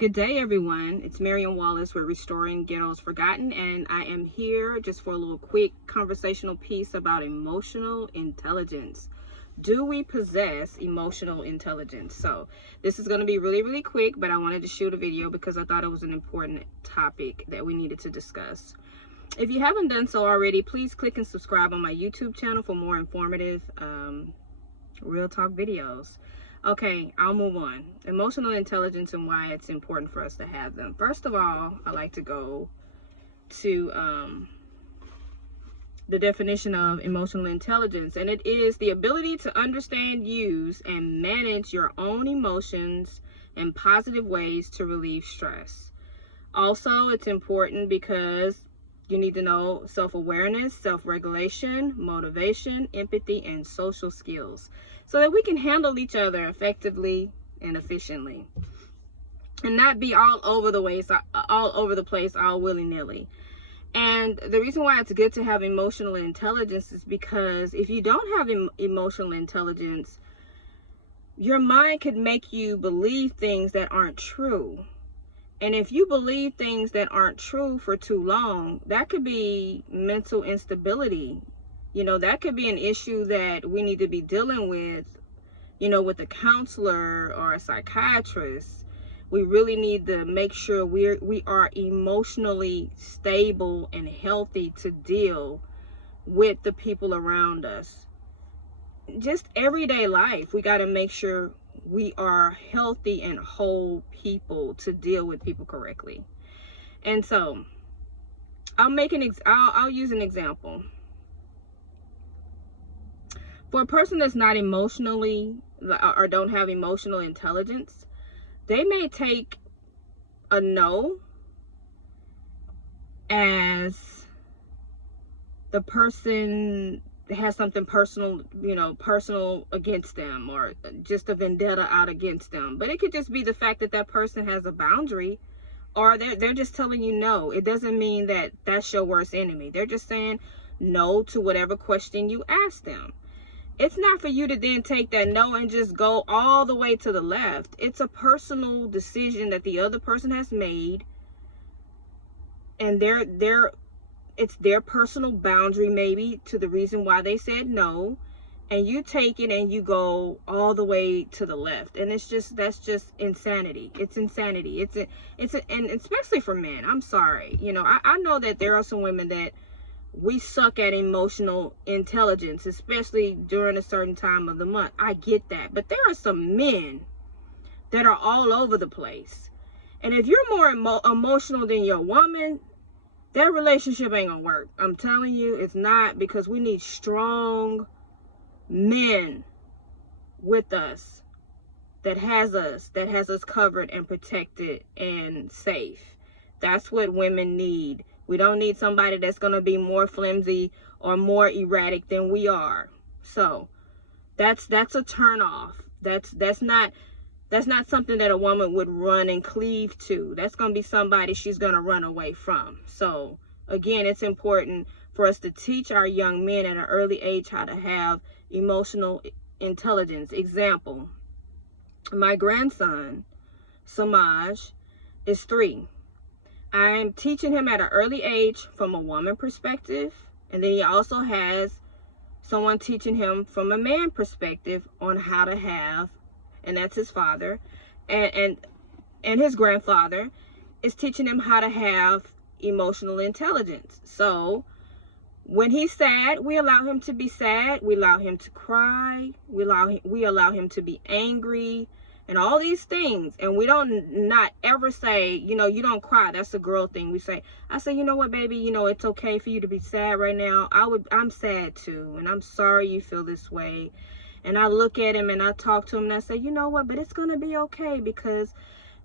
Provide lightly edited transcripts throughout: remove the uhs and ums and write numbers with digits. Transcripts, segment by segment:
Good day, everyone. It's Marion Wallace. We're restoring Ghettos Forgotten, and I am here just for a little quick conversational piece about emotional intelligence. Do we possess emotional intelligence? So this is going to be really quick, but I wanted to shoot a video because I thought it was an important topic that we needed to discuss. If you haven't done so already, please click and subscribe on my YouTube channel for more informative real talk videos. Okay, I'll move on. Emotional intelligence and why it's important for us to have them. First of all, I like to go to the definition of emotional intelligence, and it is the ability to understand, use, and manage your own emotions in positive ways to relieve stress. Also, it's important because you need to know self-awareness, self-regulation, motivation, empathy, and social skills so that we can handle each other effectively and efficiently and not be all over the place, all willy-nilly. And the reason why it's good to have emotional intelligence is because if you don't have emotional intelligence, your mind could make you believe things that aren't true. And if you believe things that aren't true for too long, that could be mental instability. You know, that could be an issue that we need to be dealing with, with a counselor or a psychiatrist. We really need to make sure we are emotionally stable and healthy to deal with the people around us. Just everyday life, we got to make sure we are healthy and whole people to deal with people correctly. And so I'll use an example. For a person that's not emotionally or don't have emotional intelligence, they may take a no as the person has something personal against them, or just a vendetta out against them. But it could just be the fact that that person has a boundary, or they're just telling you no. It doesn't mean that that's your worst enemy. They're just saying no to whatever question you ask them. It's not for you to then take that no and just go all the way to the left. It's a personal decision that the other person has made, and it's their personal boundary, maybe, to the reason why they said no, and you take it and you go all the way to the left. And that's just insanity. It's insanity. And especially for men. I'm sorry. I know that there are some women that we suck at emotional intelligence, especially during a certain time of the month. I get that. But there are some men that are all over the place. And if you're more emotional than your woman, that relationship ain't gonna work. I'm telling you, it's not, because we need strong men with us that has us covered and protected and safe. That's what women need. We don't need somebody that's gonna be more flimsy or more erratic than we are. So that's a turn off. That's not something that a woman would run and cleave to. That's going to be somebody she's going to run away from. So, again, it's important for us to teach our young men at an early age how to have emotional intelligence. Example, my grandson, Samaj, is 3. I'm teaching him at an early age from a woman perspective. And then he also has someone teaching him from a man perspective on how to have, and that's his father, and his grandfather is teaching him how to have emotional intelligence. So when he's sad, we allow him to be sad, we allow him to cry, we allow him to be angry, and all these things. And we don't not ever say, you don't cry, that's a girl thing. I say, you know what, baby, it's okay for you to be sad right now. I'm sad too, and I'm sorry you feel this way. And I look at him and I talk to him and I say, you know what, but it's going to be okay, because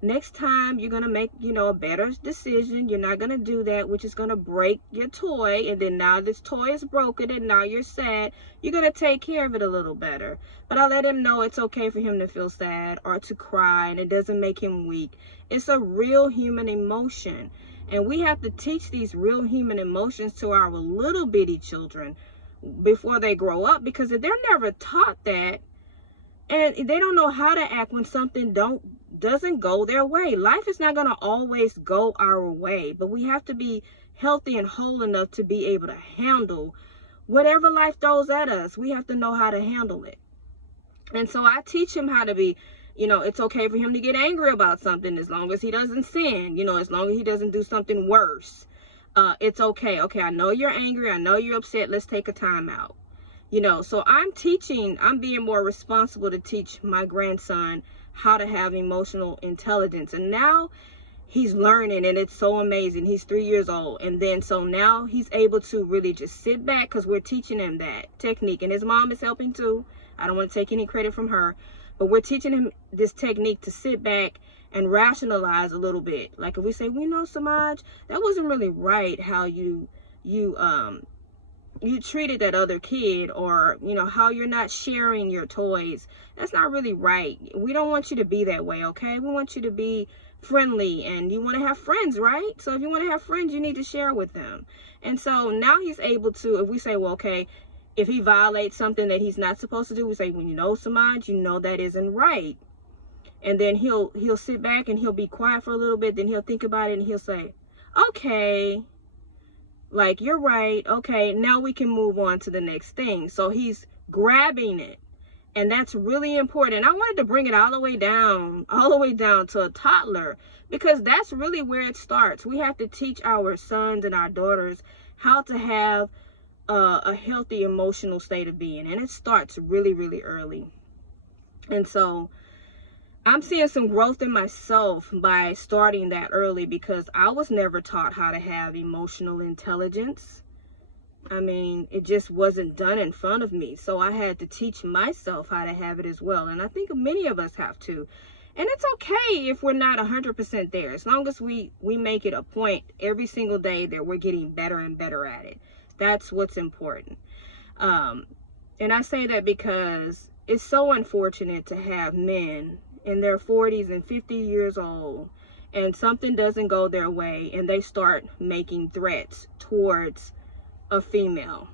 next time you're going to make, a better decision. You're not going to do that, which is going to break your toy. And then now this toy is broken and now you're sad. You're going to take care of it a little better. But I let him know it's okay for him to feel sad or to cry, and it doesn't make him weak. It's a real human emotion. And we have to teach these real human emotions to our little bitty children before they grow up, because if they're never taught that, and they don't know how to act when something doesn't go their way. Life is not going to always go our way, but we have to be healthy and whole enough to be able to handle whatever life throws at us. We have to know how to handle it. And so I teach him how to be, it's okay for him to get angry about something as long as he doesn't sin, as long as he doesn't do something worse. It's okay. Okay, I know you're angry. I know you're upset. Let's take a time out. So I'm being more responsible to teach my grandson how to have emotional intelligence. And now he's learning, and it's so amazing. He's 3 years old. And then so now he's able to really just sit back, because we're teaching him that technique. And his mom is helping too. I don't want to take any credit from her, but we're teaching him this technique to sit back and rationalize a little bit. Like if we say, Samaj, that wasn't really right how you treated that other kid, or how you're not sharing your toys. That's not really right. We don't want you to be that way, okay? We want you to be friendly, and you want to have friends, right? So if you want to have friends, you need to share with them. And so now he's able to, if we say, well, okay, if he violates something that he's not supposed to do, we say, Samaj, that isn't right. And then he'll sit back and he'll be quiet for a little bit. Then he'll think about it and he'll say, okay, like, you're right. Okay, now we can move on to the next thing. So he's grabbing it. And that's really important. And I wanted to bring it all the way down to a toddler, because that's really where it starts. We have to teach our sons and our daughters how to have a healthy emotional state of being. And it starts really, really early. And so I'm seeing some growth in myself by starting that early, because I was never taught how to have emotional intelligence. I mean, it just wasn't done in front of me. So I had to teach myself how to have it as well. And I think many of us have to. And it's okay if we're not 100% there, as long as we make it a point every single day that we're getting better and better at it. That's what's important. And I say that because it's so unfortunate to have men in their 40s and 50 years old, and something doesn't go their way, and they start making threats towards a female.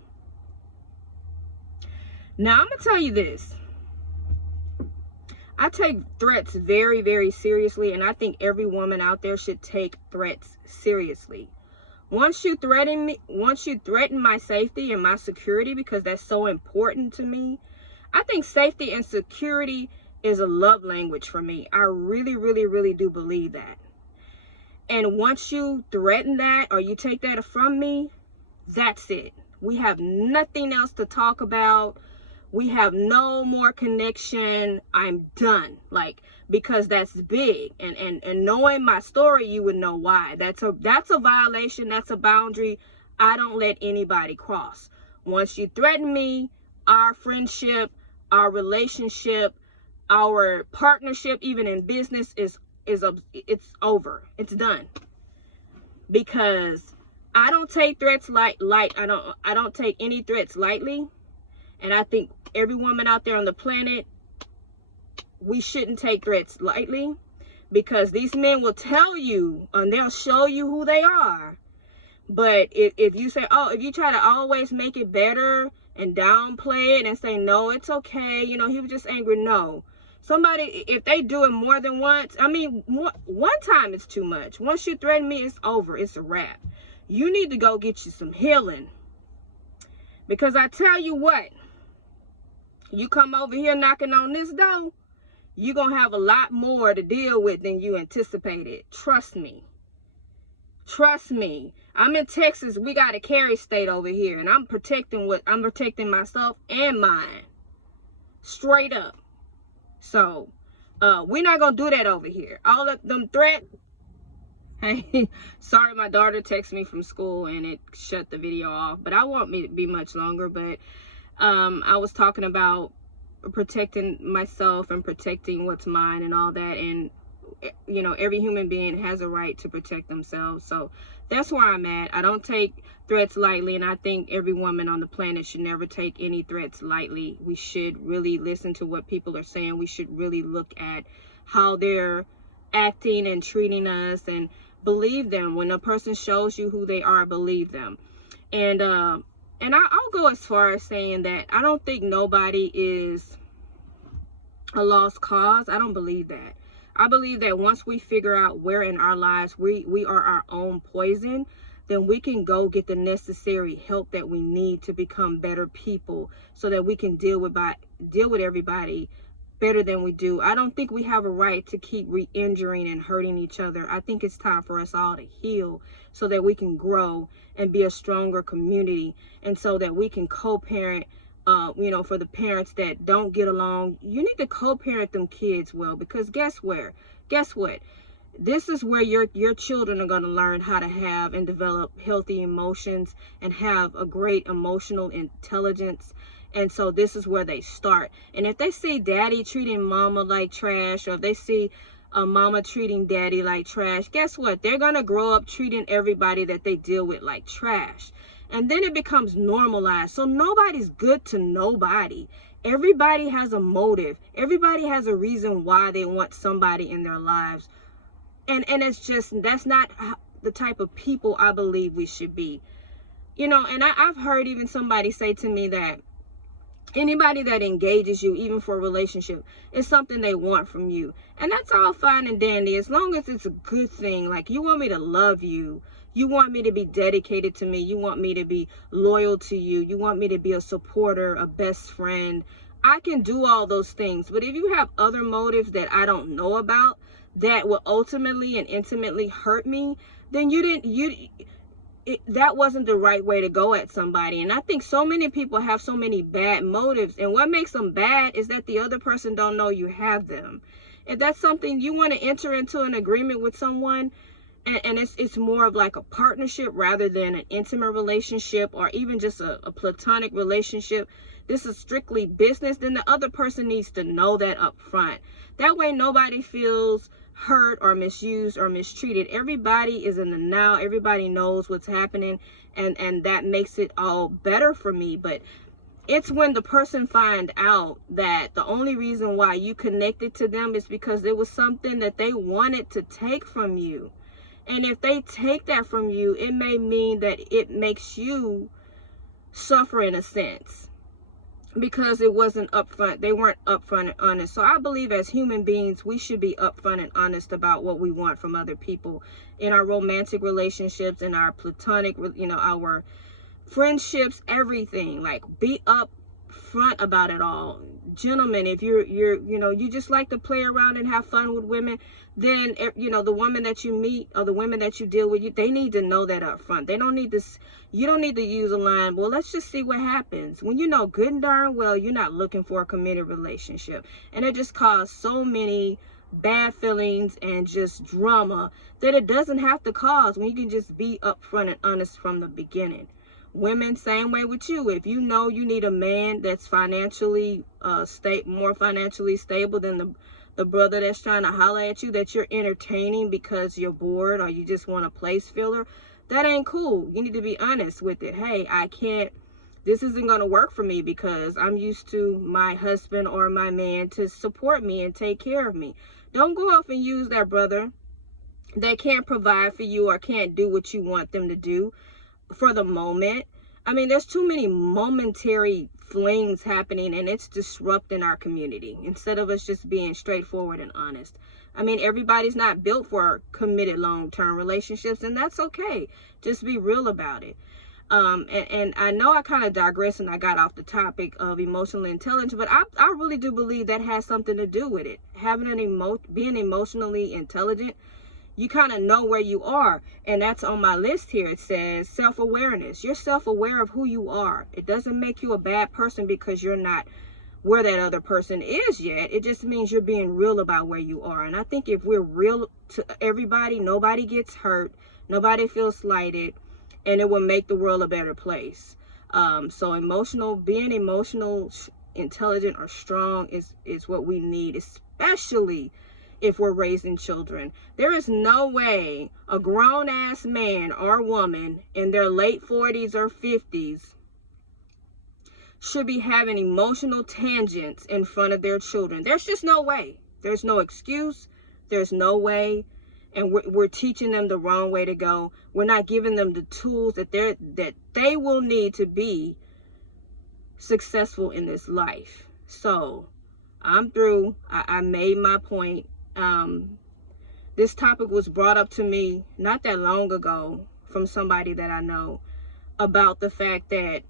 Now, I'm going to tell you this. I take threats very, very seriously, and I think every woman out there should take threats seriously. Once you threaten my safety and my security, because that's so important to me, I think safety and security is a love language for me. I really, really, really do believe that. And once you threaten that, or you take that from me, that's it. We have nothing else to talk about. We have no more connection. I'm done. Because that's big. And knowing my story, you would know why. That's a violation. That's a boundary I don't let anybody cross. Once you threaten me, our friendship, our relationship, our partnership, even in business, it's over. It's done. Because I don't take threats I don't take any threats lightly. And I think every woman out there on the planet, we shouldn't take threats lightly, because these men will tell you and they'll show you who they are. But if you say, if you try to always make it better and downplay it and say, no, it's okay, he was just angry. No. Somebody, if they do it more than once, one time is too much. Once you threaten me, it's over. It's a wrap. You need to go get you some healing. Because I tell you what, you come over here knocking on this door, you're going to have a lot more to deal with than you anticipated. Trust me. Trust me. I'm in Texas. We got a carry state over here, and I'm protecting myself and mine. Straight up. So, we're not going to do that over here. All of them threats. Hey, sorry, my daughter texted me from school and it shut the video off, but I won't be much longer. But I was talking about protecting myself and protecting what's mine and all that. And, every human being has a right to protect themselves. So that's where I'm at. I don't take threats lightly. And I think every woman on the planet should never take any threats lightly. We should really listen to what people are saying. We should really look at how they're acting and treating us, and believe them. When a person shows you who they are, believe them. And I'll go as far as saying that I don't think nobody is a lost cause. I don't believe that. I believe that once we figure out where in our lives we are our own poison, then we can go get the necessary help that we need to become better people, so that we can deal with everybody better than we do. I don't think we have a right to keep re-injuring and hurting each other. I think it's time for us all to heal, so that we can grow and be a stronger community, and so that we can co-parent. For the parents that don't get along, you need to co-parent them kids well, because guess what? This is where your children are going to learn how to have and develop healthy emotions and have a great emotional intelligence. And so this is where they start. And if they see daddy treating mama like trash, or if they see a mama treating daddy like trash, guess what? They're going to grow up treating everybody that they deal with like trash. And then it becomes normalized. So nobody's good to nobody. Everybody has a motive. Everybody has a reason why they want somebody in their lives. And that's not the type of people I believe we should be. And I've heard even somebody say to me that anybody that engages you, even for a relationship, is something they want from you. And that's all fine and dandy, as long as it's a good thing. Like, you want me to love you. You want me to be dedicated to me. You want me to be loyal to you. You want me to be a supporter, a best friend. I can do all those things. But if you have other motives that I don't know about, that will ultimately and intimately hurt me, then that wasn't the right way to go at somebody. And I think so many people have so many bad motives, and what makes them bad is that the other person don't know you have them. If that's something you want to enter into an agreement with someone, and it's more of like a partnership rather than an intimate relationship, or even just a platonic relationship, this is strictly business, then the other person needs to know that up front. That way nobody feels hurt or misused or mistreated. Everybody is in the now. Everybody knows what's happening, and that makes it all better for me. But it's when the person find out that the only reason why you connected to them is because there was something that they wanted to take from you. And if they take that from you, it may mean that it makes you suffer in a sense, because it wasn't upfront. They weren't upfront and honest. So I believe as human beings, we should be upfront and honest about what we want from other people in our romantic relationships, in our platonic, our friendships, everything. Like, be upfront about it all. Gentlemen, if you just like to play around and have fun with women, then the woman that you meet or the women that you deal with, they need to know that up front. You don't need to use a line, well, let's just see what happens, when you know good and darn well you're not looking for a committed relationship. And it just caused so many bad feelings and just drama that it doesn't have to cause, when you can just be upfront and honest from the beginning. Women, same way with you. If you know you need a man that's financially more financially stable than the brother that's trying to holler at you, that you're entertaining because you're bored or you just want a place filler, that ain't cool. You need to be honest with it. Hey, this isn't going to work for me, because I'm used to my husband or my man to support me and take care of me. Don't go off and use that brother that can't provide for you or can't do what you want them to do for the moment. I mean, there's too many momentary flings happening, and it's disrupting our community instead of us just being straightforward and honest. I mean, everybody's not built for committed long-term relationships, and that's okay. Just be real about it. And I know I kind of digressed and I got off the topic of emotional intelligence, but I really do believe that has something to do with it. Being emotionally intelligent, you kind of know where you are. And that's on my list here. It says self-awareness. You're self-aware of who you are. It doesn't make you a bad person because you're not where that other person is yet. It just means you're being real about where you are. And I think if we're real to everybody, nobody gets hurt, nobody feels slighted, and it will make the world a better place. So being emotional, intelligent, or strong is what we need, especially if we're raising children. There is no way a grown-ass man or woman in their late 40s or 50s should be having emotional tangents in front of their children. There's just no way. There's no excuse. There's no way. And we're teaching them the wrong way to go. We're not giving them the tools that they will need to be successful in this life. So I'm through. I made my point. This topic was brought up to me not that long ago from somebody that I know, about the fact that,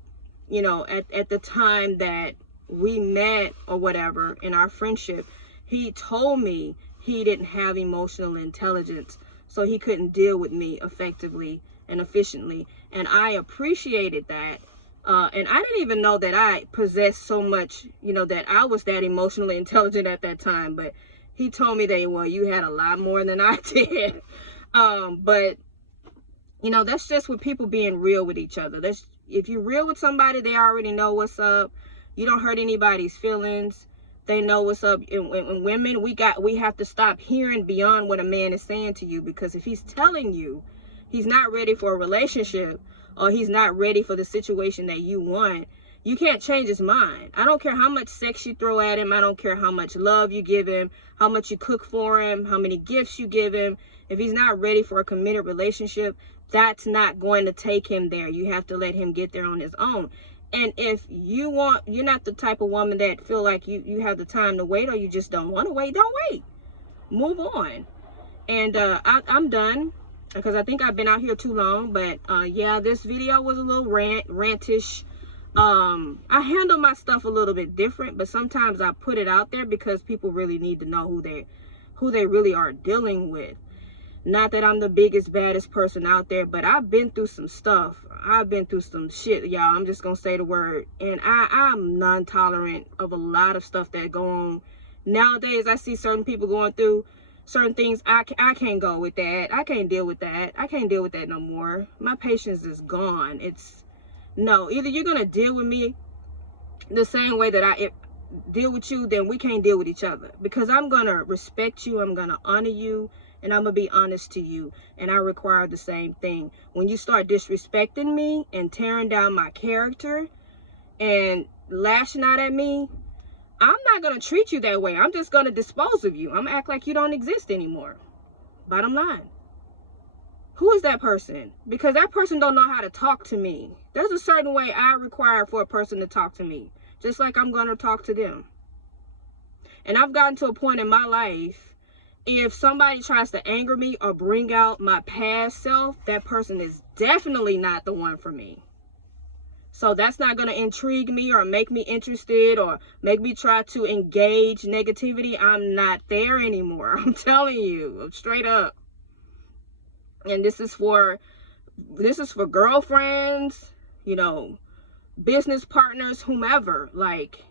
you know, at the time that we met or whatever in our friendship, he told me he didn't have emotional intelligence, so he couldn't deal with me effectively and efficiently. And I appreciated that. And I didn't even know that I possessed so much, you know, that I was that emotionally intelligent at that time. But he told me that, well, you had a lot more than I did. But, you know, that's just with people being real with each other. That's, if you're real with somebody, they already know what's up. You don't hurt anybody's feelings. They know what's up. And women, we have to stop hearing beyond what a man is saying to you, because if he's telling you he's not ready for a relationship, or he's not ready for the situation that you want, you can't change his mind. I don't care how much sex you throw at him. I don't care how much love you give him, how much you cook for him, how many gifts you give him. If he's not ready for a committed relationship, that's not going to take him there. You have to let him get there on his own. And if you're not the type of woman that feel like you have the time to wait, or you just don't want to wait, don't wait. Move on. And I'm done, because I think I've been out here too long. But yeah, this video was a little rantish. I handle my stuff a little bit different, but sometimes I put it out there because people really need to know who they really are dealing with. Not that I'm the biggest, baddest person out there, but I've been through some stuff. I've been through some shit, y'all. I'm just gonna say the word. And I'm non-tolerant of a lot of stuff that go on. Nowadays, I see certain people going through certain things. I can't go with that. I can't deal with that. I can't deal with that no more. My patience is gone. No, either you're gonna deal with me the same way that I deal with you, then we can't deal with each other. Because I'm gonna respect you, I'm gonna honor you, and I'm gonna be honest to you. And I require the same thing. When you start disrespecting me and tearing down my character and lashing out at me, I'm not gonna treat you that way. I'm just gonna dispose of you. I'm gonna act like you don't exist anymore. Bottom line. Who is that person? Because that person don't know how to talk to me. There's a certain way I require for a person to talk to me, just like I'm gonna talk to them. And I've gotten to a point in my life, if somebody tries to anger me or bring out my past self, that person is definitely not the one for me. So that's not going to intrigue me or make me interested or make me try to engage negativity. I'm not there anymore. I'm telling you, straight up. And this is for girlfriends, you know, business partners, whomever. Like,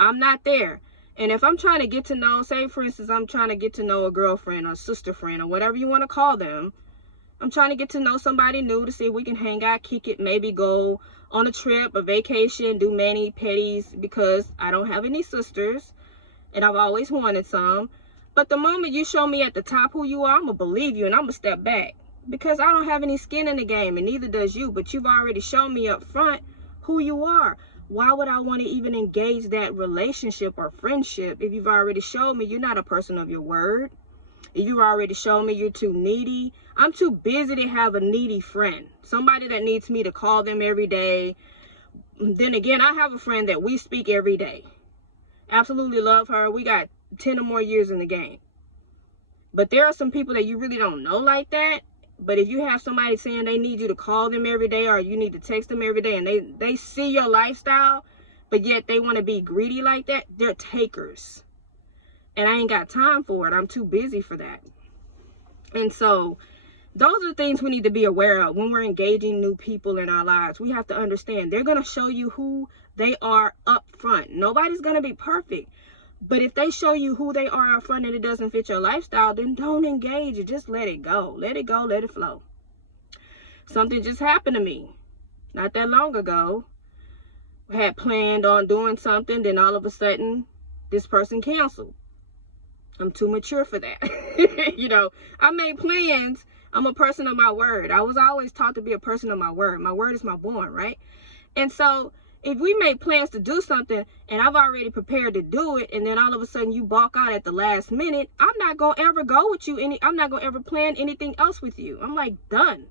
I'm not there. And if I'm trying to get to know, say for instance, I'm trying to get to know a girlfriend or sister friend or whatever you want to call them. I'm trying to get to know somebody new to see if we can hang out, kick it, maybe go on a trip, a vacation, do mani-pedis, because I don't have any sisters and I've always wanted some. But the moment you show me at the top who you are, I'm going to believe you and I'm going to step back, because I don't have any skin in the game, and neither does you. But you've already shown me up front who you are. Why would I want to even engage that relationship or friendship if you've already shown me you're not a person of your word? If you've already shown me you're too needy. I'm too busy to have a needy friend. Somebody that needs me to call them every day. Then again, I have a friend that we speak every day. Absolutely love her. We got 10 or more years in the game. But there are some people that you really don't know like that. But if you have somebody saying they need you to call them every day, or you need to text them every day, and they see your lifestyle, but yet they want to be greedy like that, they're takers. And I ain't got time for it. I'm too busy for that. And so those are the things we need to be aware of when we're engaging new people in our lives. We have to understand they're going to show you who they are up front. Nobody's going to be perfect. But if they show you who they are up front and it doesn't fit your lifestyle, then don't engage it. Just let it go. Let it go. Let it flow. Something just happened to me not that long ago. I had planned on doing something. Then all of a sudden, this person canceled. I'm too mature for that. You know, I made plans. I'm a person of my word. I was always taught to be a person of my word. My word is my bond, right? And so if we make plans to do something and I've already prepared to do it, and then all of a sudden you balk out at the last minute, I'm not going to ever go with you. I'm not going to ever plan anything else with you. I'm like, done.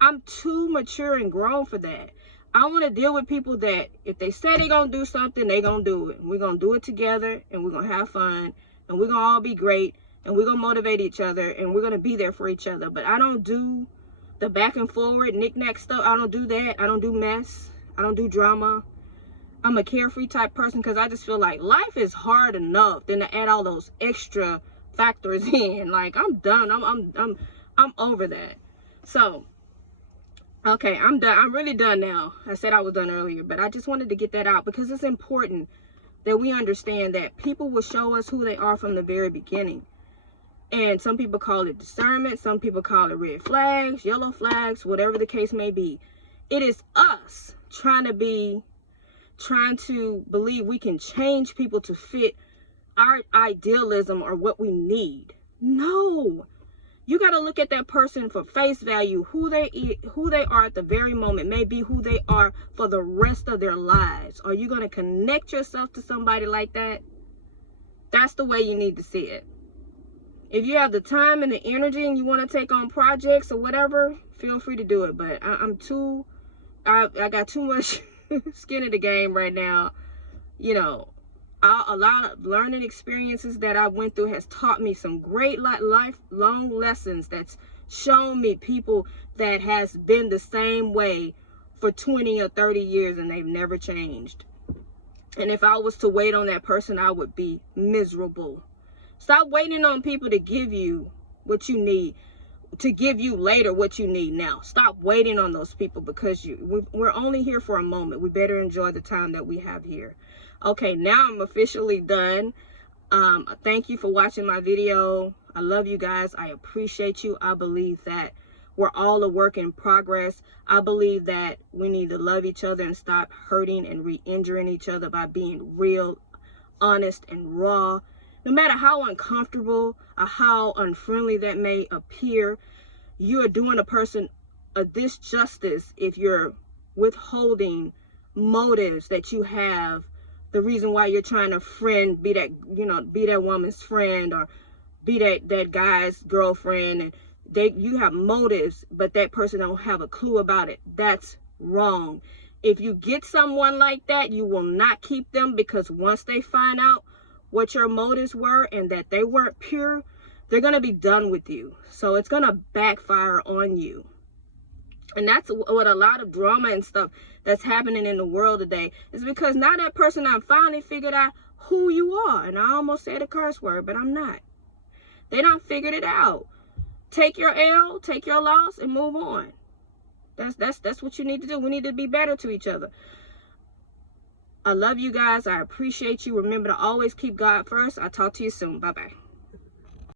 I'm too mature and grown for that. I want to deal with people that if they say they're going to do something, they're going to do it. We're going to do it together, and we're going to have fun, and we're going to all be great. and we're going to motivate each other, and we're going to be there for each other. But I don't do the back and forward knick-knack stuff. I don't do that. I don't do mess. I don't do drama. I'm a carefree type person because I just feel like life is hard enough than to add all those extra factors in. Like, I'm done. I'm over that. So, okay, I'm done. I'm really done now. I said I was done earlier, but I just wanted to get that out because it's important that we understand that people will show us who they are from the very beginning. And some people call it discernment. Some people call it red flags, yellow flags, whatever the case may be. It is us trying to believe we can change people to fit our idealism or what we need. No. You got to look at that person for face value, who they are at the very moment, maybe who they are for the rest of their lives. Are you going to connect yourself to somebody like that? That's the way you need to see it. If you have the time and the energy and you want to take on projects or whatever, feel free to do it. But I got too much skin in the game right now. You know, a lot of learning experiences that I went through has taught me some great lifelong lessons that's shown me people that has been the same way for 20 or 30 years and they've never changed. And if I was to wait on that person, I would be miserable. Stop waiting on people to give you what you need, to give you later what you need now. Stop waiting on those people because we're only here for a moment. We better enjoy the time that we have here. Okay, now I'm officially done. Thank you for watching my video. I love you guys. I appreciate you. I believe that we're all a work in progress. I believe that we need to love each other and stop hurting and re-injuring each other by being real, honest, and raw. No matter how uncomfortable or how unfriendly that may appear, you are doing a person a disjustice if you're withholding motives that you have, the reason why you're trying to be that woman's friend or be that guy's girlfriend, and you have motives, but that person don't have a clue about it. That's wrong. If you get someone like that, you will not keep them, because once they find out what your motives were and that they weren't pure, they're going to be done with you. So it's going to backfire on you. And that's what a lot of drama and stuff that's happening in the world today is, because now that person I finally figured out who you are. And I almost said a curse word, but I'm not. They done figured it out. Take your L, take your loss, and move on. That's what you need to do. We need to be better to each other. I love you guys. I appreciate you. Remember to always keep God first. I'll talk to you soon. Bye-bye.